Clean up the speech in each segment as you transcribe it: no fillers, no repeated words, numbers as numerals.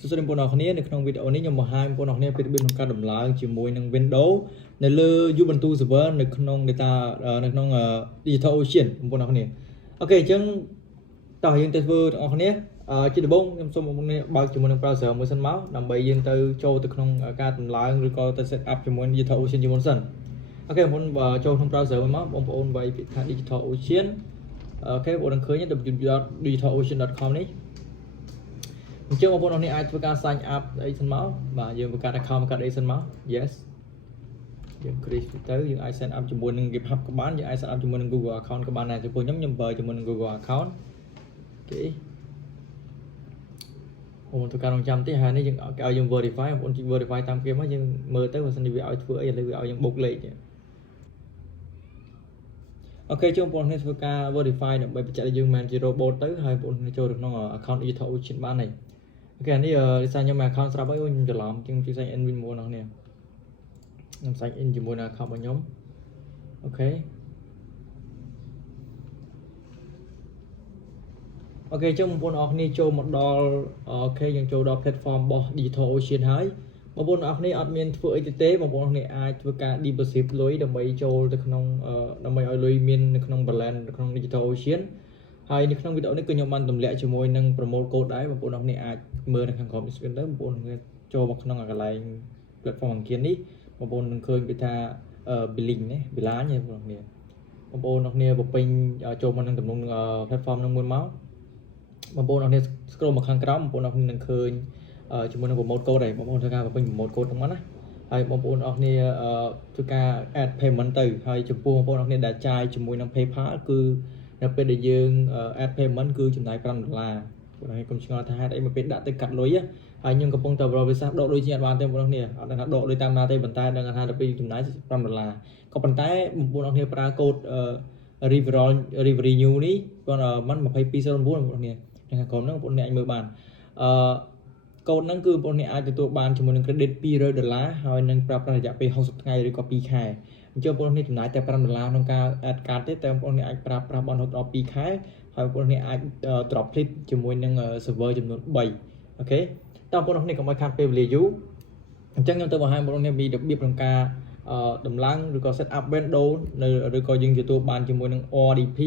សួស្តីបងប្អូនអរគ្នានៅក្នុងវីដេអូនេះខ្ញុំបង្ហាញបងប្អូនអរគ្នាពីរបៀបក្នុងការដំឡើងជាមួយនឹង Windows នៅលើ Ubuntu server នៅក្នុង data នៅក្នុង Digital Ocean បងប្អូនអរគ្នាអូខេអញ្ចឹងតោះយើងទៅធ្វើទាំងអស់គ្នាជាដំបូងខ្ញុំសូមបងប្អូនបើកជាមួយនឹង browser មួយសិនមកដើម្បីយើងទៅចូលទៅក្នុងការដំឡើងឬក៏ទៅ set up ជាមួយ Digital Ocean ជាមុនសិនអូខេបងប្អូនចូលក្នុង browser មួយមកបងប្អូនវាយពាក្យថា Digital Ocean អូខេបងប្អូននឹងឃើញ www.digitalocean.com នេះអញ្ចឹងបងប្អូនអរគ្នាអាចធ្វើការ sign up អីសិនមកបាទយើងបង្កើត account បង្កើតអីសិនមក yes យើង create ទៅយើងអាច sign up ជាមួយនឹង GitHub ក៏បានយើងអាច sign up ជាមួយនឹង Google account ក៏បានដែរចំពោះខ្ញុំបើជាមួយនឹង Google account អូខេបងធ្វើការរងចាំតិចហើយនេះយើងឲ្យយើង verify បងប្អូនជួយ verify តាមគេមកយើងមើលទៅបើសិនជាវាឲ្យធ្វើអីឥឡូវវាឲ្យយើងបុកលេខអូខេចូលបងប្អូនគ្នាធ្វើការ verify ដើម្បីបញ្ជាក់ថាយើងមិនជា robot ទៅហើយបងប្អូនចូលក្នុង account Digital Ocean បានហើយអូខេនេះដោយសារខ្ញុំមាន account ស្រាប់ហើយខ្ញុំច្រឡំជាងជួយ sign in វិញមួយបងប្អូនខ្ញុំ sign in ជាមួយនឹង account របស់ខ្ញុំអូខេអូខេចុះបងប្អូនអរគ្នាចូលមកដល់អូខេយើងចូលដល់ platform របស់ Digital Ocean ហើយបងប្អូនអរគ្នាអត់មានធ្វើអីទេបងប្អូនគ្នាអាចធ្វើការ deposit លុយដើម្បីចូលទៅក្នុងដើម្បីឲ្យលុយមាននៅក្នុង balance នៅក្នុង Digital Ocean ហើយនៅក្នុងវីដេអូនេះគឺខ្ញុំបានទម្លាក់ជាមួយនឹង promote code ដែរបងប្អូនអរគ្នាអាចមើលនៅខាងក្រោម screen ទៅបងប្អូនចូលមកក្នុងកន្លែង platform អង្គាននេះបងប្អូននឹងឃើញវាថា billing ណា billing ទេបងប្អូនអរគ្នាបំពេញចូលមកនឹងទំនង platform នឹងមួយមកបងប្អូនអរគ្នា scroll មកខាងក្រោមបងប្អូនអរគ្នានឹងឃើញជាមួយនឹង promote code ដែរបងប្អូនធ្វើការបំពេញ promote code ហ្នឹងមកណាហើយបងប្អូនអរគ្នាធ្វើការ add payment ទៅហើយចំពោះបងប្អូនអរគ្នាដែលចាយជាមួយនឹង PayPal គឺនៅពេលដែលយើង add payment គឺចំណាយ$5បងប្អូនហើយកុំឆ្ងល់ថាហេតុអីមកពេលដាក់ទៅកាត់លុយហើយខ្ញុំកំពុងតែរកវិសាស្ត្រដកលុយជាអត់បានទេបងប្អូនគ្នាអត់ដឹងថាដកលុយតាមណាទេប៉ុន្តែដឹងថាដល់ពេលចំណាយ$5ក៏ប៉ុន្តែបងប្អូនអរគ្នាប្រើកូដ revenue នេះគាត់មិន2209បងប្អូនគ្នានៅខាងក្រោមហ្នឹងបងប្អូនអ្នកអាចមើលបានកូដហ្នឹងគឺបងប្អូនអ្នកអាចទទួលបានជាមួយនឹង credit $200ហើយនឹងប្រើប្រាស់រយៈពេល60ថ្ងៃឬក៏2ខែអញ្ចឹងបងប្អូនអ្នកចំណាយតែ$5ក្នុងការ add card ទេតែបងប្អូនអ្នកអាចប្រើប្រាស់បានរហូតដល់2ខែហើយបងប្អូនអ្នកអាច drop clip ជាមួយនឹង server ចំនួន3អូខេតើបងប្អូនអ្នកកុំឲ្យខាតពេលវេលាយូរអញ្ចឹងខ្ញុំទៅបង្ហាញបងប្អូនអ្នកពីរបៀបក្នុងការដំឡើងឬក៏ set up Windows នៅឬក៏យើងទទួលបានជាមួយនឹង RDP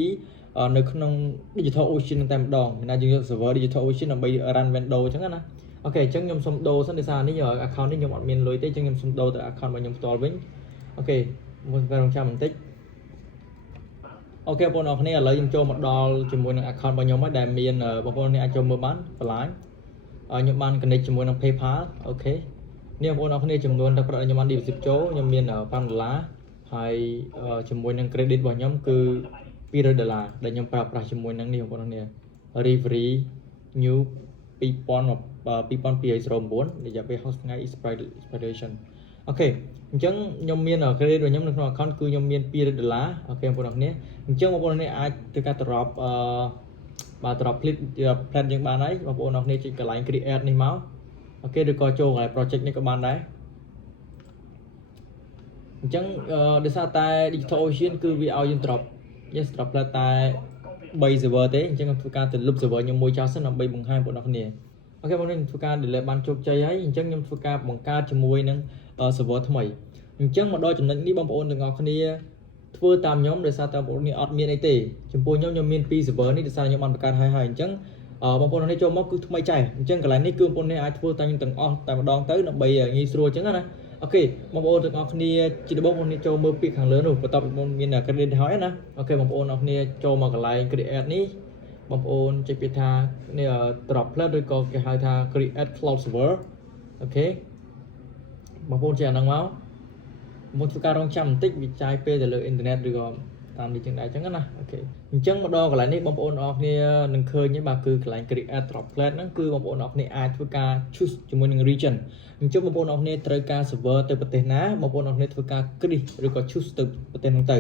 នៅក្នុង Digital Ocean តែម្ដងមានថាយើងយក server Digital Ocean ដើម្បី run Windows អញ្ចឹងណាអូខេអញ្ចឹងខ្ញុំសុំដូរសិនដោយសារនេះ account នេះខ្ញុំអត់មានលុយទេអញ្ចឹងខ្ញុំសុំដូរទៅ account របស់ខ្ញុំផ្ទាល់វិញអូខេមុនពេលរងចាំបន្តិចអូខេបងប្អូនអរគ្នាឥឡូវខ្ញុំចូលមកដល់ជាមួយនឹង account របស់ខ្ញុំហើយដែលមានបងប្អូនអ្នកអាចចូលមើលបានបន្លាញខ្ញុំបាន connect ជាមួយនឹង PayPal អូខេនេះបងប្អូនអរគ្នាចំនួនទឹកប្រាក់ខ្ញុំបាន deposit ចូលខ្ញុំមាន$5ហើយជាមួយនឹង credit របស់ខ្ញុំគឺ$200ដែលខ្ញុំប្រើប្រាស់ជាមួយនឹងនេះបងប្អូនអរគ្នា Reverie New 2209រយៈពេល60ថ្ងៃ expiration អូខេអញ្ចឹងខ្ញុំមាន credit របស់ខ្ញុំនៅក្នុង account គឺខ្ញុំមាន$200អូខេបងប្អូនអរគ្នាអញ្ចឹងបងប្អូនអរគ្នាអាចធ្វើការ drop បាទ drop clip plan យើងបានហើយបងប្អូនអរគ្នាចុចកន្លែង create នេះមកអូខេឬក៏ចូលកន្លែង project នេះក៏បានដែរអញ្ចឹងដោយសារតែ Digital Ocean គឺវាឲ្យយើង drop plan តែ3 server ទេអញ្ចឹងខ្ញុំធ្វើការទៅលុប server ខ្ញុំមួយចោលសិនដើម្បីបង្ហាញបងប្អូនអរគ្នាអូខេបងប្អូនធ្វើការ delete បានជោគជ័យហើយអញ្ចឹងខ្ញុំធ្វើការបង្កើតជាមួយនឹង server ថ្មីអញ្ចឹងមកដល់ចំណុចនេះបងប្អូនទាំងអស់គ្នាធ្វើតាមខ្ញុំដោយសារតែបងប្អូននេះអត់មានអីទេចំពោះខ្ញុំមាន2 server នេះដោយសារខ្ញុំបានបង្កើតហើយអញ្ចឹងបងប្អូននេះចូលមកគឺថ្មីចែអញ្ចឹងកន្លែងនេះគឺបងប្អូននេះអាចធ្វើតាមខ្ញុំទាំងអស់តែម្ដងទៅដើម្បីងាយស្រួលអញ្ចឹងណាអូខេបងប្អូនទាំងអស់គ្នាជាដំបូងបងប្អូនចូលមើលពាក្យខាងលើនោះបន្ទាប់បងប្អូនមាន credit ហើយណាអូខេបងប្អូនអរគ្នាចូលមកកន្លែង create នេះបងប្អូនចុចពាក្យថានេះ drop plot ឬក៏គេហៅថា create cloud server អូខេបងប្អូនចេះអាហ្នឹងមកមុនធ្វើការរងចាំបន្តិចវាចាយពេលទៅលើអ៊ីនធឺណិតឬក៏តាមនេះចឹងដែរចឹងណាអូខេអញ្ចឹងមកដល់កន្លែងនេះបងប្អូនអរគ្នានឹងឃើញទេបាទគឺកន្លែង create drop plot ហ្នឹងគឺបងប្អូនអរគ្នាអាចធ្វើការ choose ជាមួយនឹង region អញ្ចឹងបងប្អូនអរគ្នាត្រូវការ server ទៅប្រទេសណាបងប្អូនអរគ្នាធ្វើការ click ឬក៏ choose ទៅប្រទេសហ្នឹងទៅ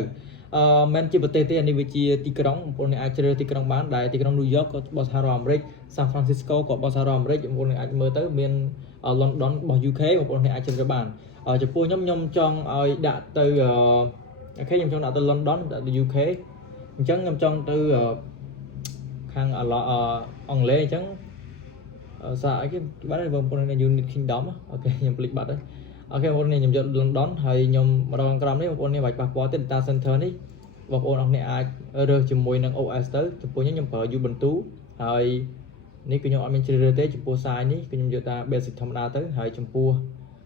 មិនជាប្រទេសទេនេះវាជាទីក្រុងបងប្អូនអាចជ្រើសទីក្រុងបានដែលទីក្រុង New York ក៏របស់សហរដ្ឋអាមេរិក San Francisco ក៏របស់សហរដ្ឋអាមេរិកបងប្អូនអាចមើលទៅមាន London របស់ UK បងប្អូនអាចជ្រើសបានចំពោះខ្ញុំចង់ឲ្យដាក់ទៅអូខេខ្ញុំចង់ដាក់ទៅ London ដាក់ទៅ UK អញ្ចឹងខ្ញុំចង់ទៅខាងអង់គ្លេសអញ្ចឹង sao cái bạn này vòng này unit kingdom ok nhầm click bạn đấy ok bọn này nhầm chọn London hay nhầm mà đòn cầm đấy bọn này bạch bạc bỏ tên data center đấy và bọn này ai rơi chùm mùi năng OS tới chụp bọn nhầm phở Ubuntu hay ní cứ nhầm admin chơi tới chụp sai ní cứ nhầm ta basic thầm đa tới hay chụp pua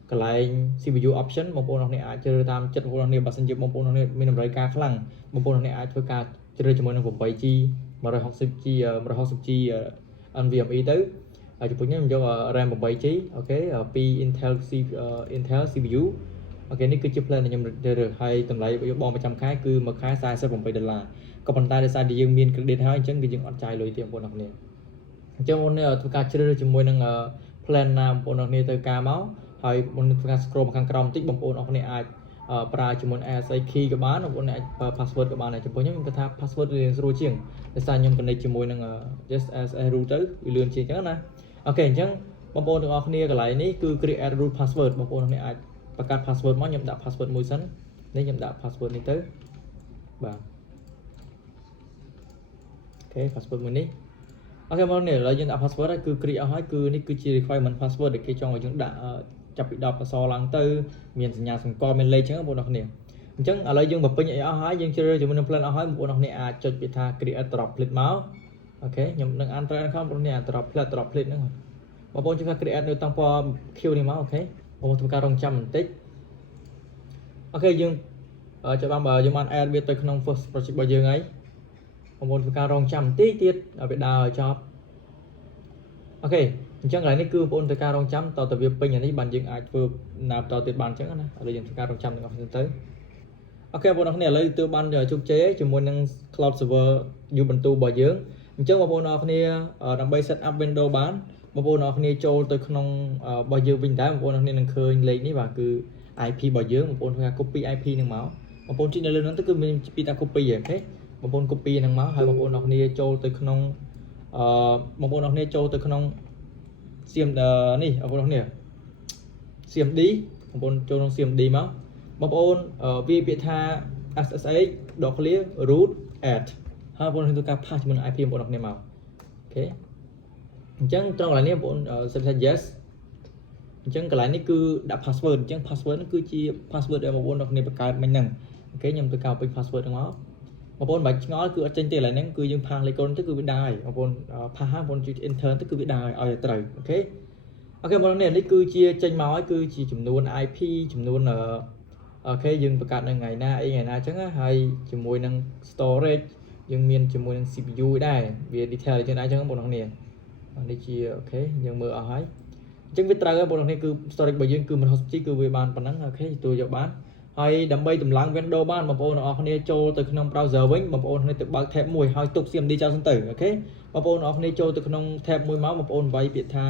cái lại CPU option bọn này ai chơi tam chất bọn này bật sinh chụp bọn này mình làm ca khăng bọn này ai chơi ca chơi chụp mùi năng của 7G mà rồi học sinh chi NVMe tới chụp nhớ mình cho RAM 7G ok P Intel CPU ok ní cứ chụp lên là nhầm được hay tầm lại bom 100 cái cứ một cái size sẽ $7 có bàn tay để size đi dương miên credit hai chân cái dương on trái lối tiền bọn nó này cho môn này thuộc cả chơi chụp môi năng plan nào bọn nó này từ cả máu hay môn thuộc cả scroll bằng crom tích bằng bọn nó này ai pra chụp môn SI key các bạn bọn này password các bạn này chụp nhớ mình ta password liền rồi chieng để sao nhầm cái này chụp môi năng just as a router lươn chieng chắc nè ok chẳng bọn bọn nó này cái lại ní cứ create root password bọn bọn này aiประกาศ password มั้งยำดับ password มวยสันนี่ยำดับ password นี่เต้บ่าโอเค password มวยนี้โอเคมันเนี่ยเรายำดับ password ได้คือกรีเอาให้คือนี่คือ requirement password เด็กที่จองไว้จังด่าจับปิดดอกซอลังเตอร์มีสัญญาณสังกอมันเลยจังพวกนักเนี่ยจังอะไรยังแบบเป็นอย่างเอาให้ยังเจอจะมันเป็นเอาให้พวกนักเนี่ยอาจจะปิดทาง create drop plate เมาส์โอเคยำนั่งอันตรายนะครับพวกเนี่ย drop plate นั่งมาพวกจะ create โดยตั้งพอ คิวนี่เมาส์โอเคผมทำการรองจำติ๊กโอเคยังจะบางแบบยังมันแอดเบียดไปขนม first project แบบยังไงผมทำการรองจำติ๊กติดเอาไปดาวจอบโอเคจังไรนี่คือผมทำการรองจำต่อแต่เวียบเป็นอย่างนี้บันยังอาจเพิ่มนับต่อติดบันจังนะอะไรยังทำการรองจำในออฟฟิศเตอร์โอเคผมเนี่ยเลยตัวบันเดี๋ยวจุกเจ๊จมูกนั่ง cloud server อยู่บนตู้บ่อเยื้องจังว่าผมเนี่ยนำไป set up Windows บ้านบางคนเอาเนี่ยโจตัวขนมบอยเยอะวิ่งได้บางคนเอาเนี่ยนั่งเคยเลยนี่ว่าคือ IP บอยเยอะบางคนคือ copy IP หนึ่งเมาส์บางคนที่ในเรื่องนั้นก็คือมันปีตา copy อย่างเงี้ยบางคน copy หนึ่งเมาส์ให้บางคนเอาเนี่ยโจตัวขนมบางคนเอาเนี่ยโจตัวขนมเสียมนี่บางคนเอาเนี่ยเสียมดีบางคนโจต้องเสียมดีเมาส์บางคนวีพีท่า SSH ดอกเลี้ย root add ให้บางคนคือตัวการพาชมัน IP บางคนเอาเนี่ยเมาส์โอเคจังตรงหลังนี้ผมselect yes จังcái lạiนี้คือดับ password จัง password นั่นคือชี password เดี๋ยวมาบนเราในประกาศมันหนึ่งโอเคยำตัวเก่าเป็น password ของเรามาบนแบบง้อคือเจนเจอะไรนั่นคือยังพังเลยคนก็คือไม่ได้มาบนพาห้าบนจุด enter ก็คือไม่ได้เอาอย่างไรโอเคโอเคบนนี้นี่คือชีเจนม้อยคือชีจำนวน IP จำนวนโอเคยังประกาศในไงหน้าไอ้ไงหน้าจังให้จำนวนนั่ง storage ยังมีจำนวน CPU ได้เวีย detail จังได้จังบนนี้นี่ชีโอเคยังมือเอาให้จังวิตรายบนนี้คือ storage บ่ยังคือมัน host คือเว็บบานปนังโอเคตัวจากบ้านให้ดับใบตุ่มล้าง Windows บ้านบางคนเอาคนนี้โจตัวขนม browser วิ่งบางคนให้ตัวบักแท็บมวยให้ตุกเสียมดีจ้าสันติโอเคบางคนเอาคนนี้โจตัวขนมแท็บมวยเมาส์บางคนไว้เปลี่ยนท่า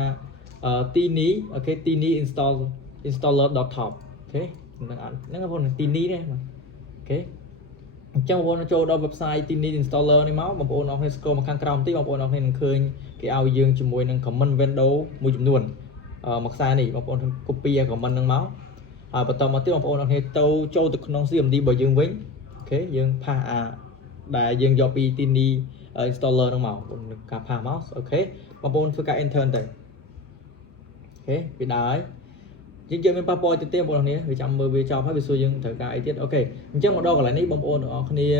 ตีนี้โอเคตีนี้ installer .top โอเคนั่งอ่านนั่งกับคนตีนี้เนี่ยโอเคจังบางคนโจดเว็บไซต์ตีนี้ installer นี่เมาส์บางคนเอาให้ scroll มาข้างกลางที่บางคนเอาให้เคยcái ao dương chùm mùi nâng comment Windows mùi chùm nuồn mặc sai này bọc ôn copy comment nâng máu và tàu mà tiếp bọc ôn này tàu châu từ non sim đi bởi dương vĩnh ok dương pha đại dương do pi tin đi installer nâng màu cả pha mouse ok bọc ôn phải cái enter đây ok bị đá chính chơi bên papo tiếp tiếp bọn này vì chăm mơ về cho phải bị xui dương thời cái tiết ok chắc một đo còn lại này bọc ôn ở này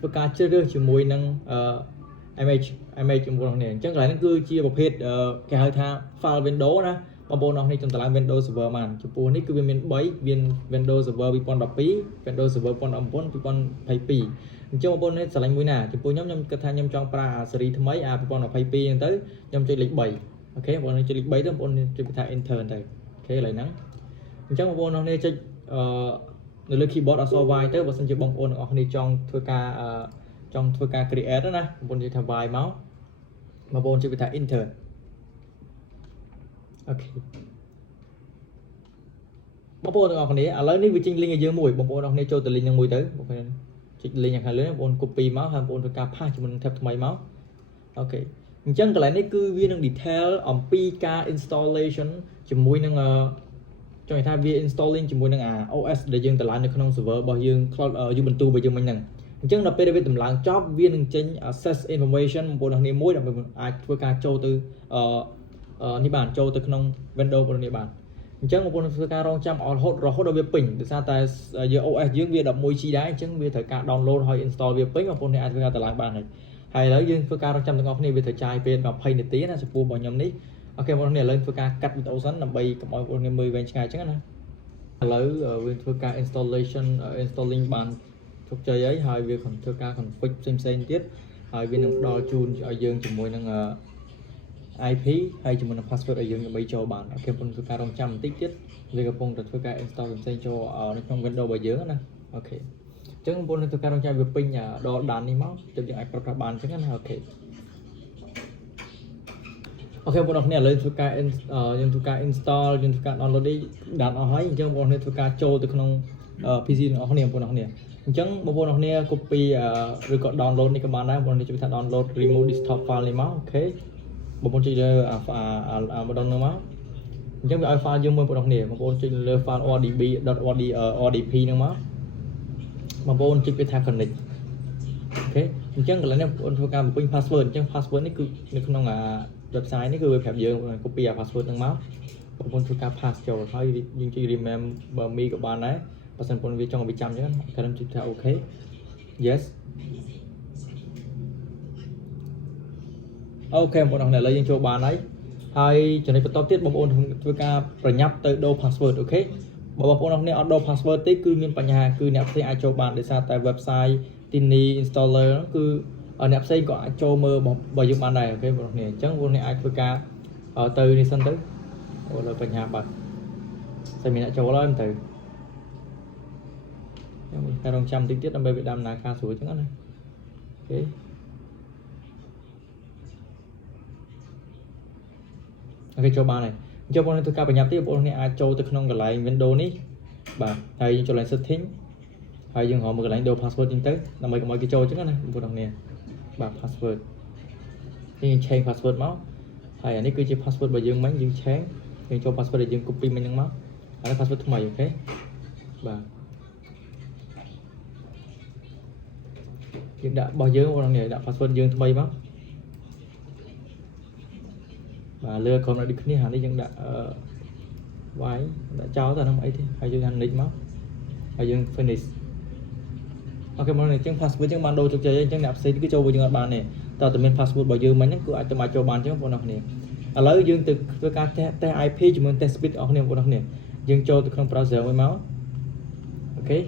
phải cái chơi chùm mùi nâng image ของเราเนี่ยจังไรนั่นคือเชียร์ประเภทแค่ให้ท่าไฟล์ Windows นะบางคนเอาในจนตาราง Windows Server มันจุดปูนี่คือเป็นใบเวียน Windows Server วิปอนดับปี Windows Server ปอนอัมพลวิปอนไพปีจังบางคนเนี่ยสไลด์มวยหน้าจุดปูย่อมกระทำย่อมจองปลาสีทำไมวิปอนดับไพปีอย่างเต้ย่อมจุดเล็กใบโอเคบางคนจุดเล็กใบต้องบางคนจุดกระทำ enter ได้โอเคอะไรนั้นจังบางคนเอาในจุดในเรื่องคีย์บอร์ดเอาโซไวเต้บางคนจุดบางคนเอาในจองทัวร์การtrong thôi ca create đó nè bọn chị thằng bài máu mà bọn chị bị thằng enter ok bọn bọn ngọc này lấy ní vị trí link ở dưới mũi bọn bọn này cho từ link mũi tới bọn chị link nhạc hai lưới bọn copy máu hay bọn thôi ca pha cho mình theo máy máu ok chân cái này ní cứ viên năng detail on pk installation chỉ mũi năng cho người ta viên installing chỉ mũi năng os để dương từ lại được không server bao dương cloud ở Ubuntu bây giờ mình năng chẳng là PDB tầm lặng job viên trên access information một đồng này mỗi đồng mình ai với cả châu từ នេះបានចូលទៅក្នុង Windows របស់នេះបានអញ្ចឹងបងប្អូនធ្វើការរងចាំរហូតដល់វាពេញដោយសារតែយើង OS យើងវា 11G ដែរអញ្ចឹងវាត្រូវការ download ហើយ install វាពេញបងប្អូនអាចធ្វើការតឡើងបានហើយឥឡូវយើងធ្វើការរងចាំទាំងអស់គ្នាវាត្រូវចាយពេល20នាទីណាចំពោះរបស់ខ្ញុំនេះអូខេបងប្អូនឥឡូវធ្វើការកាត់វីដេអូសិនដើម្បីកុំឲ្យបងប្អូនមើលវែងឆ្ងាយអញ្ចឹងណាឥឡូវវាធ្វើការ installing បានជោគជ័យហើយវាធ្វើការ config ផ្សេងទៀតហើយវានឹងផ្ដល់ជូនឲ្យយើងជាមួយនឹងIP ហើយជាមួយនឹង password ឲ្យយើងដើម្បីចូលបានអូខេបងប្អូនធ្វើការរងចាំបន្តិចទៀតវាកំពុងតែធ្វើការ install ផ្សេងចូលនៅក្នុង Windows របស់យើងណាអូខេអញ្ចឹងបងប្អូនធ្វើការរងចាំវាពេញដល់ដាននេះមកទើបយើងអាចប្រើប្រាស់បានអញ្ចឹងណាអូខេបងប្អូនគ្នាឥឡូវធ្វើការយើងធ្វើការ install យើងធ្វើការ download នេះដានអស់ហើយអញ្ចឹងបងប្អូនគ្នាធ្វើការចូលទៅក្នុង PC របស់គ្នាបងប្អូនគ្នាអញ្ចឹងបងប្អូនគ្នា copy ឬក៏ download នេះក៏បានដែរបងប្អូនជួយថា download remove desktop file នេះមកអូខេបងប្អូនចុចលើម្ដងនោះមកអញ្ចឹងវាឲ្យ file យើងមួយបងប្អូនចុចលើ file rdp ហ្នឹងមកបងប្អូនចុចវាថា connect អូខេអញ្ចឹងកន្លែងនេះបងប្អូនធ្វើការបំពេញ password អញ្ចឹង password នេះគឺនៅក្នុងwebsite នេះគឺវាប្រាប់យើង copy password ហ្នឹងមកបងប្អូនធ្វើការ pass ចូលហើយយើងចុច remember me ក៏បានដែរបើសិនបងប្អូនវាចង់ឲ្យវាចាំអញ្ចឹងខ្ញុំចុចថា OK yes អូខេបងប្អូនឥឡូវយើងចូលបានហើយចំណុចបន្តទៀតបងប្អូនធ្វើការប្រញាប់ទៅដូរ password អូខេបើបងប្អូនអត់ដូរ password ទេគឺមានបញ្ហាគឺអ្នកផ្សេងអាចចូលបានដោយសារតែ website Tiny installer គឺអ្នកផ្សេងក៏អាចចូលមើលរបស់យើងបានដែរអូខេបងប្អូនអញ្ចឹងបងប្អូនអាចធ្វើការទៅនេះសិនទៅអូលើបញ្ហាបាត់តែមានអ្នកចូលហើយមិនទៅតែរងចាំតិចទៀតដើម្បីវាដំណើរការស្រួលអញ្ចឹងណាអូខេអូខេចូលបានហើយអញ្ចឹងបងប្អូនធ្វើការប្រញាប់ទៀតបងប្អូនអាចចូលទៅក្នុងកន្លែង Windows នេះបាទហើយយើងចូលកន្លែង setting ហើយយើងរកមើលកន្លែងដូរ password ចឹងទៅដើម្បីកុំឲ្យគេចូលអញ្ចឹងណាបងប្អូនគ្នាបាទ password យើង change password មកហើយអានេះគឺជា password របស់យើងមិញយើង change យើងចូល password ដែលយើង copy មិញហ្នឹងមកអានេះ password ថ្មីអូខេបាទយើងដាក់របស់យើងបងប្អូនគ្នាដាក់ password យើងថ្មីមកបាទលើក្រុមដូចគ្នាហានេះយើងដាក់វាយដាក់ចោលទៅហ្នឹងអីទេហើយយើងហានិចមកហើយយើង finish អូខេមកនេះអញ្ចឹង password យើងបានដូរជោគជ័យអញ្ចឹងអ្នកផ្សេងគឺចូលយើងអត់បានទេតើតែមាន password របស់យើងមិញហ្នឹងគឺអាចចូលបានអញ្ចឹងបងប្អូនគ្នាឥឡូវយើងទៅធ្វើការតេស្ត IP ជាមួយ test speed អស់គ្នាបងប្អូនគ្នាយើងចូលទៅក្នុង browser មួយមកអូខេ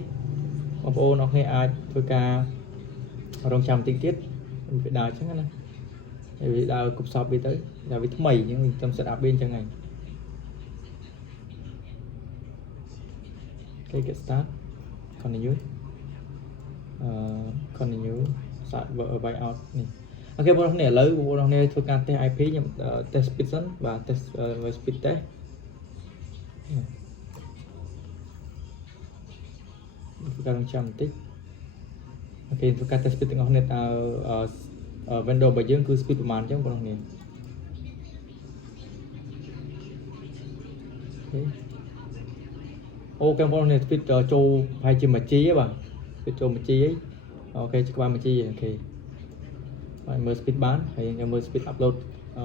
បងប្អូនអរគ្នាអាចធ្វើការរងចាំបន្តិចទៀតវាដើរអញ្ចឹងណាហើយវាដើរគប់សពវាទៅដល់វាថ្មីអញ្ចឹងខ្ញុំ set up វាអញ្ចឹងហើយអូខេ get start continue continue start by out នេះអូខេបងប្អូនឥឡូវបងប្អូនធ្វើការ test IP ខ្ញុំ test speed សិនបាទ test speed test ធ្វើការរងចាំបន្តិចអូខេធ្វើការ test speed ទាំងអស់គ្នាតើWindows របស់យើងគឺ speed ប្រហែលអញ្ចឹងបងប្អូនអូខេបងប្អូន speed ចូលប្រហែលជា 1G ហ៎បាទ speed ចូល 1G ហីអូខេក្បាល 1G អូខេហើយមើល speed បានហើយយើងមើល speed upload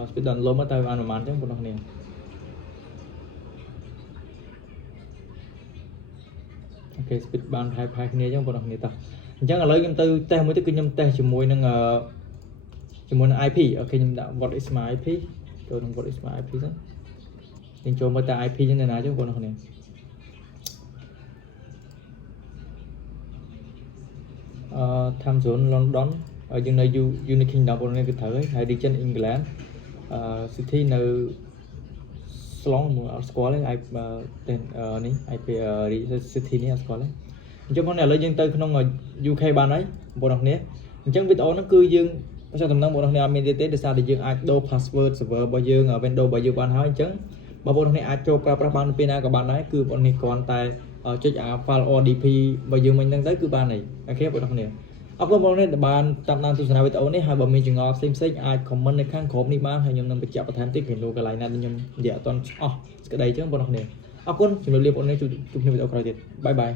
speed download មកតើបានប្រហែលអញ្ចឹងបងប្អូនអូខេ speed បានប្រហែលគ្នាអញ្ចឹងបងប្អូនតោះអញ្ចឹងឥឡូវខ្ញុំទៅ test មួយទៀតគឺខ្ញុំ test ជាមួយនឹងIP អូខេខ្ញុំដាក់ what is my IP ចូលក្នុង what is my IP សិនយើងចូលមើលតើ IP ហ្នឹងនៅណាចឹងបងប្អូនtime zone London យើងនៅ United Kingdom បងប្អូនគឺត្រូវហើយ region England city នៅ Slong មកអត់ស្គាល់ទេនេះ IP city នេះអត់ស្គាល់ទេអញ្ចឹងបងប្អូនឥឡូវយើងទៅក្នុង UK បានហើយបងប្អូនអញ្ចឹងវីដេអូហ្នឹងគឺយើងចង់តំណឹងបងប្អូនអត់មានទេដោយសារតែយើងអាចដូរ password server របស់យើង Windows របស់យើងបានហើយអញ្ចឹងបងប្អូនអាចចូលប្រើប្រាស់បានពេលណាក៏បានដែរគឺបងប្អូនគ្រាន់តែចុច file rdp របស់យើងមិញហ្នឹងទៅគឺបានហើយអូខេបងប្អូនអរគុណបងប្អូនដែលបានតាមដានទស្សនាវីដេអូនេះហើយបើមានចម្ងល់ផ្សេងៗអាច comment នៅខាងក្រោមនេះបានហើយខ្ញុំនឹងបញ្ជាក់បន្ថែមទៀតពីលោកកន្លែងណាដែលខ្ញុំនិយាយអត់ទាន់អស់ស្ក្តីអញ្ចឹងបងប្អូនអរគុណជំរាបលាបងប្អូនជួបគ្នាវីដេអូក្រោយទៀតបាយបាយ